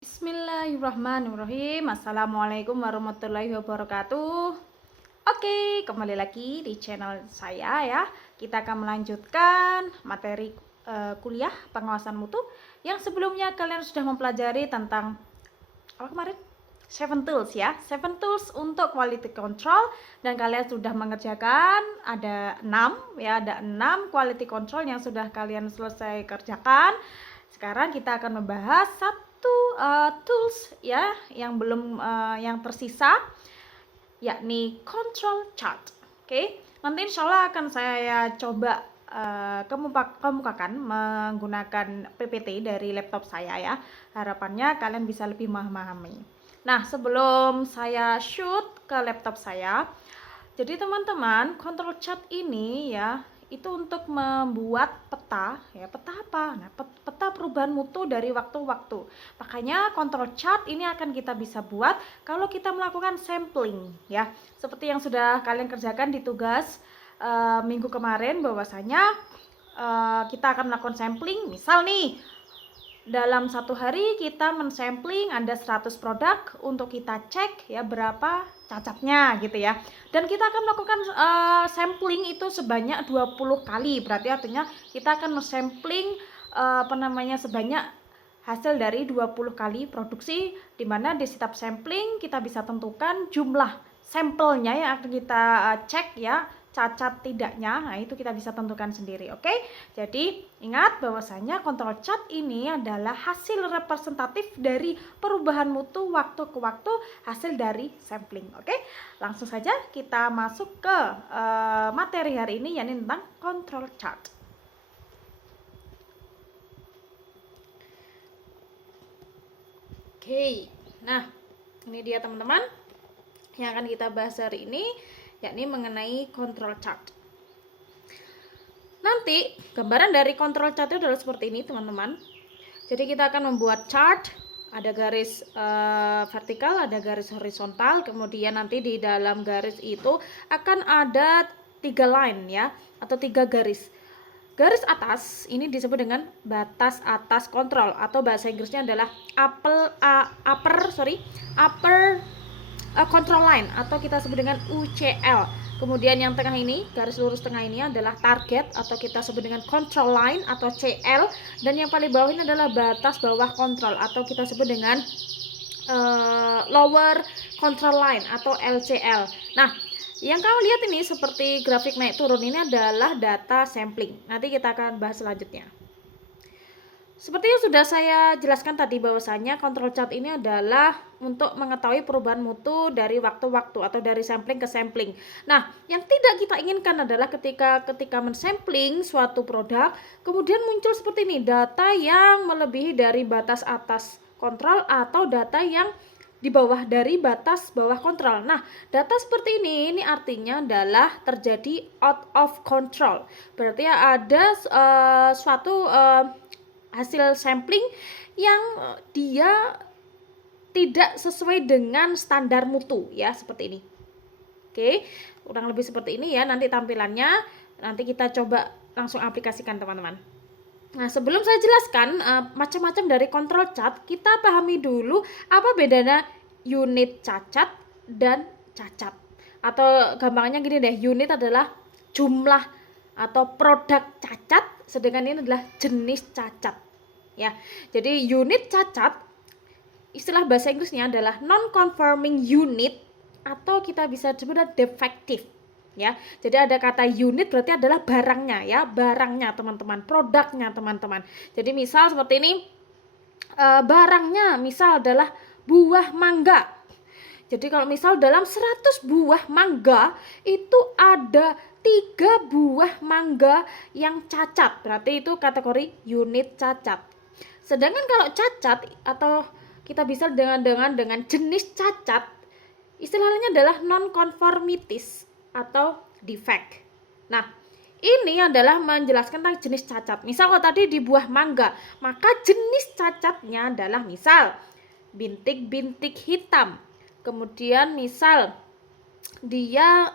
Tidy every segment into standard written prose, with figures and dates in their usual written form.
Bismillahirrahmanirrahim. Assalamualaikum warahmatullahi wabarakatuh. Oke, kembali lagi di channel saya ya. Kita akan melanjutkan materi kuliah pengawasan mutu yang sebelumnya kalian sudah mempelajari tentang apa kemarin? 7 tools ya. 7 tools untuk quality control, dan kalian sudah mengerjakan ada 6 ya, ada 6 quality control yang sudah kalian selesai kerjakan. Sekarang kita akan membahas satu tools ya yang belum yang tersisa, yakni control chart. Oke, nanti insya Allah akan saya coba kemukakan menggunakan PPT dari laptop saya ya. Harapannya kalian bisa lebih memahami. Nah, sebelum saya shoot ke laptop saya, jadi teman-teman, control chart ini ya itu untuk membuat peta ya. Peta apa? Nah, peta perubahan mutu dari waktu-waktu. Makanya control chart ini akan kita bisa buat kalau kita melakukan sampling ya. Seperti yang sudah kalian kerjakan di tugas minggu kemarin, bahwasanya kita akan melakukan sampling. Misal nih, dalam satu hari kita mensampling ada 100 produk untuk kita cek ya berapa cacatnya gitu ya. Dan kita akan melakukan sampling itu sebanyak 20 kali. Berarti artinya kita akan mensampling sebanyak hasil dari 20 kali produksi, dimana di setiap sampling kita bisa tentukan jumlah sampelnya yang akan kita cek ya, cacat tidaknya. Nah, itu kita bisa tentukan sendiri. Oke, jadi ingat bahwasanya control chart ini adalah hasil representatif dari perubahan mutu waktu ke waktu hasil dari sampling. Oke, langsung saja kita masuk ke materi hari ini, yakni tentang control chart. Oke, nah ini dia teman-teman yang akan kita bahas hari ini, yakni mengenai control chart. Nanti gambaran dari control chart itu adalah seperti ini teman-teman. Jadi kita akan membuat chart, ada garis vertikal, ada garis horizontal, kemudian nanti di dalam garis itu akan ada 3 line ya, atau 3 garis. Garis atas ini disebut dengan batas atas kontrol, atau bahasa Inggrisnya adalah upper control line, atau kita sebut dengan UCL. Kemudian yang tengah ini, garis lurus tengah ini adalah target, atau kita sebut dengan control line atau CL. Dan yang paling bawah ini adalah batas bawah kontrol, atau kita sebut dengan lower control line atau LCL. Nah, yang kamu lihat ini seperti grafik naik turun ini adalah data sampling. Nanti kita akan bahas selanjutnya. Seperti yang sudah saya jelaskan tadi, bahwasanya control chart ini adalah untuk mengetahui perubahan mutu dari waktu-waktu atau dari sampling ke sampling. Nah, yang tidak kita inginkan adalah ketika mensampling suatu produk, kemudian muncul seperti ini, data yang melebihi dari batas atas kontrol atau data yang di bawah dari batas bawah kontrol. Nah, data seperti ini artinya adalah terjadi out of control. Berarti ada suatu hasil sampling yang dia tidak sesuai dengan standar mutu ya, seperti ini. Oke, kurang lebih seperti ini ya nanti tampilannya. Nanti kita coba langsung aplikasikan teman-teman. Nah, sebelum saya jelaskan macam-macam dari control chart, kita pahami dulu apa bedanya unit cacat dan cacat. Atau gampangnya gini deh, unit adalah jumlah atau produk cacat, sedangkan ini adalah jenis cacat. Ya. Jadi unit cacat, istilah bahasa Inggrisnya adalah non-conforming unit, atau kita bisa sebut defective. Ya, jadi ada kata unit berarti adalah barangnya ya, barangnya teman-teman, produknya teman-teman. Jadi misal seperti ini, barangnya misal adalah buah mangga. Jadi kalau misal dalam 100 buah mangga itu ada 3 buah mangga yang cacat, berarti itu kategori unit cacat. Sedangkan kalau cacat atau kita bisa dengan jenis cacat, istilahnya adalah non-conformities atau defect. Nah, ini adalah menjelaskan tentang jenis cacat. Misal kalau tadi di buah mangga, maka jenis cacatnya adalah misal bintik-bintik hitam. Kemudian misal dia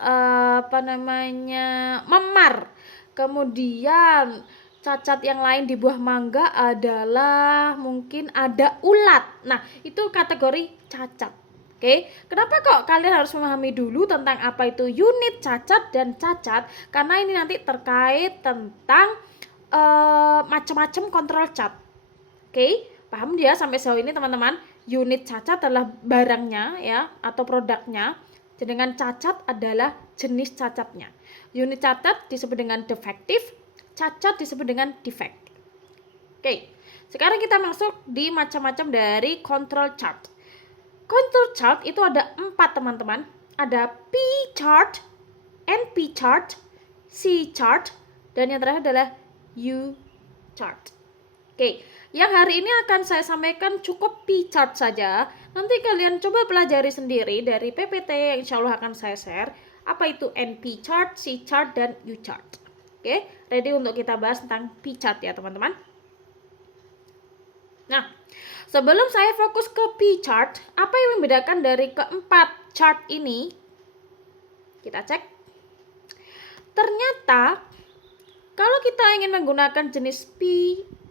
memar. Kemudian cacat yang lain di buah mangga adalah mungkin ada ulat. Nah, itu kategori cacat. Oke, kenapa kok kalian harus memahami dulu tentang apa itu unit cacat dan cacat? Karena ini nanti terkait tentang macam-macam kontrol cat. Oke, paham dia sampai sejauh ini teman-teman? Unit cacat adalah barangnya ya atau produknya. Sedangkan cacat adalah jenis cacatnya. Unit cacat disebut dengan defektif, cacat disebut dengan defect. Oke, sekarang kita masuk di macam-macam dari control chart. Control chart itu ada 4 teman-teman. Ada P chart, NP chart, C chart, dan yang terakhir adalah U chart. Oke, yang hari ini akan saya sampaikan cukup P chart saja. Nanti kalian coba pelajari sendiri dari PPT yang insya Allah akan saya share. Apa itu NP chart, C chart, dan U chart. Oke, ready untuk kita bahas tentang P chart ya teman-teman. Nah, sebelum saya fokus ke P chart, apa yang membedakan dari keempat chart ini? Kita cek. Ternyata kalau kita ingin menggunakan jenis P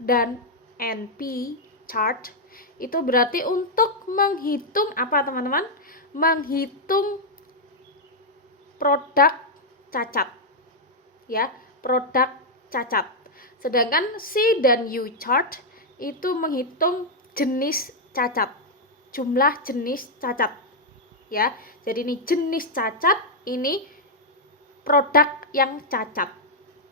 dan NP chart, itu berarti untuk menghitung apa teman-teman? Menghitung produk cacat. Ya, produk cacat. Sedangkan C dan U chart itu menghitung jenis cacat, jumlah jenis cacat ya. Jadi ini jenis cacat, ini produk yang cacat.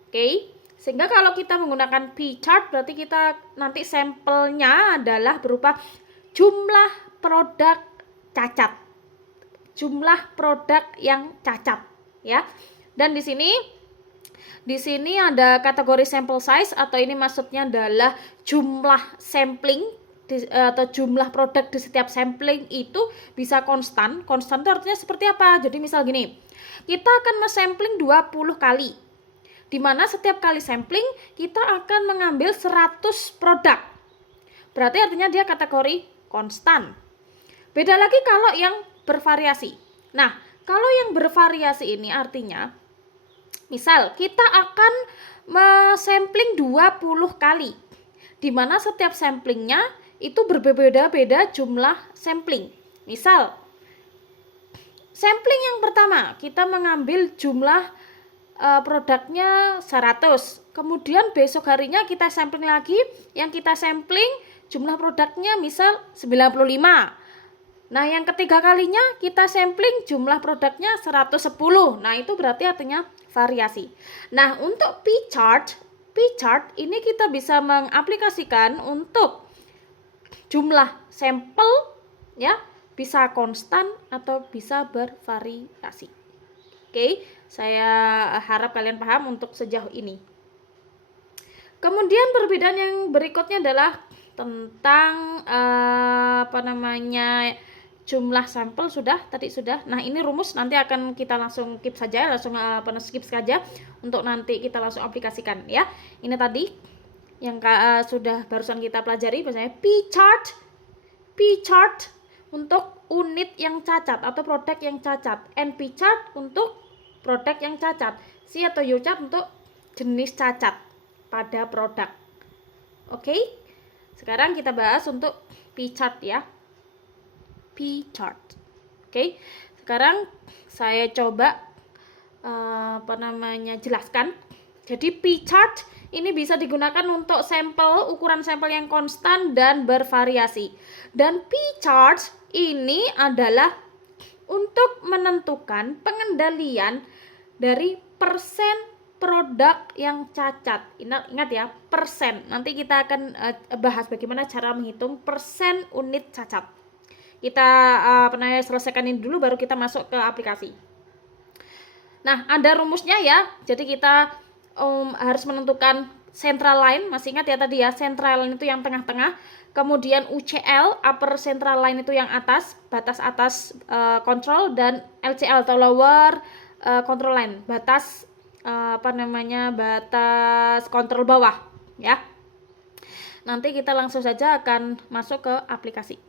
Oke, sehingga kalau kita menggunakan P chart berarti kita nanti sampelnya adalah berupa jumlah produk cacat, jumlah produk yang cacat ya. Dan di sini ada kategori sample size, atau ini maksudnya adalah jumlah sampling atau jumlah produk di setiap sampling itu bisa konstan. Konstan itu artinya seperti apa? Jadi misal gini, kita akan sampling 20 kali. Di mana setiap kali sampling kita akan mengambil 100 produk. Berarti artinya dia kategori konstan. Beda lagi kalau yang bervariasi. Nah, kalau yang bervariasi ini artinya misal kita akan sampling 20 kali, di mana setiap samplingnya itu berbeda-beda jumlah sampling. Misal, sampling yang pertama kita mengambil jumlah produknya 100, kemudian besok harinya kita sampling lagi, yang kita sampling jumlah produknya misal 95. Nah, yang ketiga kalinya kita sampling jumlah produknya 110. Nah, itu berarti artinya variasi. Nah, untuk P chart ini kita bisa mengaplikasikan untuk jumlah sampel ya, bisa konstan atau bisa bervariasi. Oke, saya harap kalian paham untuk sejauh ini. Kemudian perbedaan yang berikutnya adalah tentang jumlah sampel tadi sudah. Nah, ini rumus nanti akan kita langsung skip saja untuk nanti kita langsung aplikasikan ya. Ini tadi yang sudah barusan kita pelajari, misalnya P chart untuk unit yang cacat atau produk yang cacat, NP chart untuk produk yang cacat, C atau U chart untuk jenis cacat pada produk. Oke, sekarang kita bahas untuk P chart ya. P chart. Oke, sekarang saya coba jelaskan. Jadi P chart ini bisa digunakan untuk sampel, ukuran sampel yang konstan dan bervariasi. Dan P chart ini adalah untuk menentukan pengendalian dari persen produk yang cacat. Ingat ya, persen. Nanti kita akan bahas bagaimana cara menghitung persen unit cacat. Kita selesaikan ini dulu, baru kita masuk ke aplikasi. Nah, ada rumusnya ya. Jadi kita harus menentukan central line. Masih ingat ya tadi ya, central line itu yang tengah-tengah. Kemudian UCL, upper central line itu yang atas, batas atas control, dan LCL atau lower control line, batas batas kontrol bawah ya. Nanti kita langsung saja akan masuk ke aplikasi.